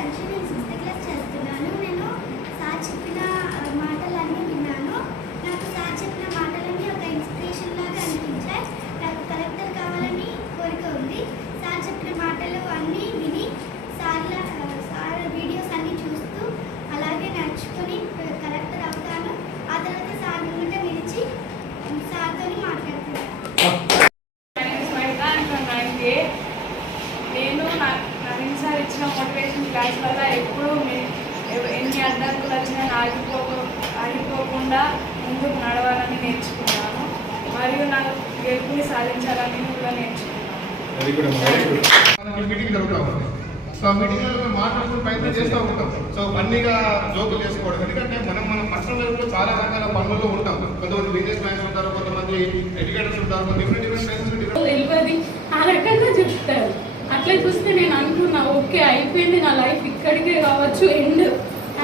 సంచి నేను 6th class చదువుతున్నాను. నేను సార్ చెప్పిన మాటలన్నీ విన్నాను. నాకు సార్ చెప్పిన మాటలన్నీ ఒక ఇన్స్పిరేషన్ లాగా అనిపించాయి. నాకు కలెక్టర్ కావాలని కోరిక ఉంది. సార్ చెప్పిన మాటలు అన్నీ విని సార్ వీడియోస్ అన్నీ చూస్తూ అలాగే నేర్చుకొని కలెక్టర్ అవుతాను. ఆ తర్వాత సార్ ముందు నిలిచి సార్తో మాట్లాడుతున్నాను. నేను నవీన్ సార్ ఇచ్చిన మోటివేషన్ క్లాస్ వల్ల ఎప్పుడూ ఎన్ని అడ్డంకులు వచ్చినా ఆగిపోకుండా ముందుకు నడవాలని నేర్చుకున్నాను. మరియు నాకు గెలుపుని సాధించాలని కూడా నేర్చుకున్నాను. మీటింగ్ జరుగుతూ ఉంటుంది. సో ఆ మీటింగ్లో మేము మాట్లాడుకుని ప్రయత్నం చేస్తూ ఉంటాం. సో ఫన్నీగా జోకులు చేసుకోవడం, ఎందుకంటే మనం పర్సనల్ లైఫ్లో చాలా రకాల పనుల్లో ఉంటాం. కొంతమంది బిజినెస్ మ్యాన్స్ ఉంటారు, కొంతమంది ఎడ్యుకేటర్స్ ఉంటారు, డిఫరెంట్ ప్లేసెస్ తెలియదు ఆ రకంగా చెప్తారు. అట్లా చూస్తే నేను అనుకున్నా, ఓకే అయిపోయింది నా లైఫ్ ఇక్కడికే కావచ్చు, ఎండ్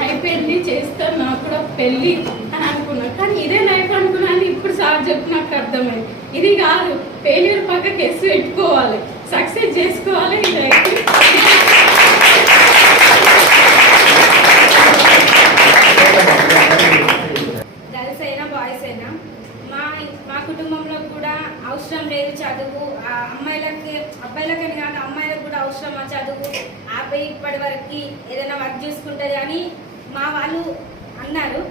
అయిపోయింది, చేస్తాను నాకు కూడా పెళ్ళి అని అనుకున్నా. కానీ ఇదే లైఫ్ అనుకున్నాను. ఇప్పుడు సార్ చెప్పి నాకు అర్థమైంది, ఇది కాదు, ఫెయిల్యూర్ పక్కకి ఎస్ పెట్టుకోవాలి, సక్సెస్ చేసుకోవాలి. ఇది గర్ల్స్ అయినా బాయ్స్ అయినా మా కుటుంబంలో కూడా అవసరం లేదు చదువు. అబ్బాయిలకని కాదు, అమ్మాయిలకు కూడా అవసరమా చదువు, ఆపై ఇప్పటి వరకు ఏదైనా వర్క్ చూసుకుంటుంది అని మా వాళ్ళు అన్నారు.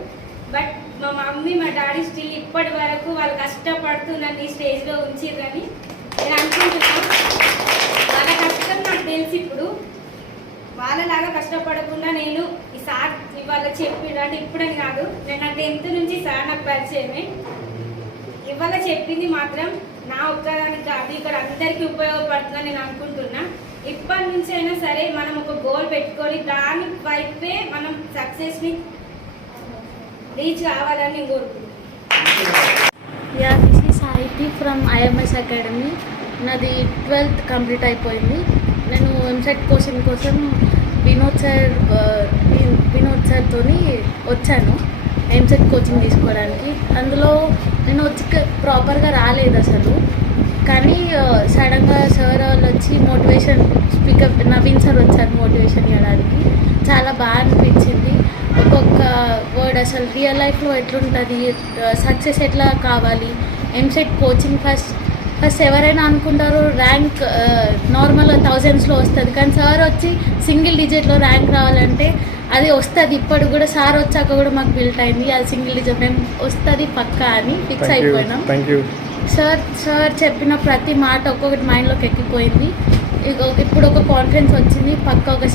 బట్ మా మమ్మీ మా డాడీ స్టిల్ ఇప్పటి వరకు వాళ్ళు కష్టపడుతూ నన్ను ఈ స్టేజ్లో ఉంచిర్రని నేను అనుకుంటున్నాను. వాళ్ళ కష్టం నాకు తెలిసి ఇప్పుడు వాళ్ళలాగా కష్టపడకుండా నేను ఈ సార్ ఇవాళ చెప్పిండు అంటే ఇప్పుడని కాదు, నేను నా 10th నుంచి సార్ నాకు పరిచయమే. ఇవాళ చెప్పింది మాత్రం నా ఒక్కదానికి కాదు, ఇక్కడ అందరికీ ఉపయోగపడుతుందని నేను అనుకుంటున్నా. ఇప్పటి నుంచి అయినా సరే మనం ఒక గోల్ పెట్టుకొని దాని వైపే మనం సక్సెస్ని రీచ్ కావాలని నేను కోరుకుంటున్నాను. This is Sahiti from IMS academy. నాది 12th కంప్లీట్ అయిపోయింది. నేను ఎంసెట్ కోచింగ్ కోసం వినోద్ సార్తో వచ్చాను ఎంసెట్ కోచింగ్ తీసుకోవడానికి. అందులో నేను వచ్చి ప్రాపర్గా రాలేదు అసలు. కానీ సడన్గా సార్ వాళ్ళు వచ్చి మోటివేషన్ స్పీకర్ నవీన్ సార్ వచ్చారు మోటివేషన్ ఇవ్వడానికి. చాలా బాగా అనిపించింది. ఒక్కొక్క వర్డ్ అసలు రియల్ లైఫ్లో ఎట్లుంటుంది, సక్సెస్ ఎట్లా కావాలి, ఎంసెట్ కోచింగ్ ఫస్ట్ ఎవరైనా అనుకుంటారు ర్యాంక్ నార్మల్గా 1000s వస్తుంది, కానీ సార్ వచ్చి సింగిల్ డిజిట్లో ర్యాంక్ రావాలంటే అది వస్తుంది. ఇప్పుడు కూడా సార్ వచ్చాక కూడా మాకు బిల్ట్ అయింది, అది సింగిల్ డిజిట్ మేము వస్తుంది పక్కా అని ఫిక్స్ అయిపోయినాం. సార్ చెప్పిన ప్రతి మాట ఒక్కొక్కటి మైండ్లోకి ఎక్కిపోయింది. ఇప్పుడు ఒక కాన్ఫిడెన్స్ వచ్చింది, పక్కా ఒక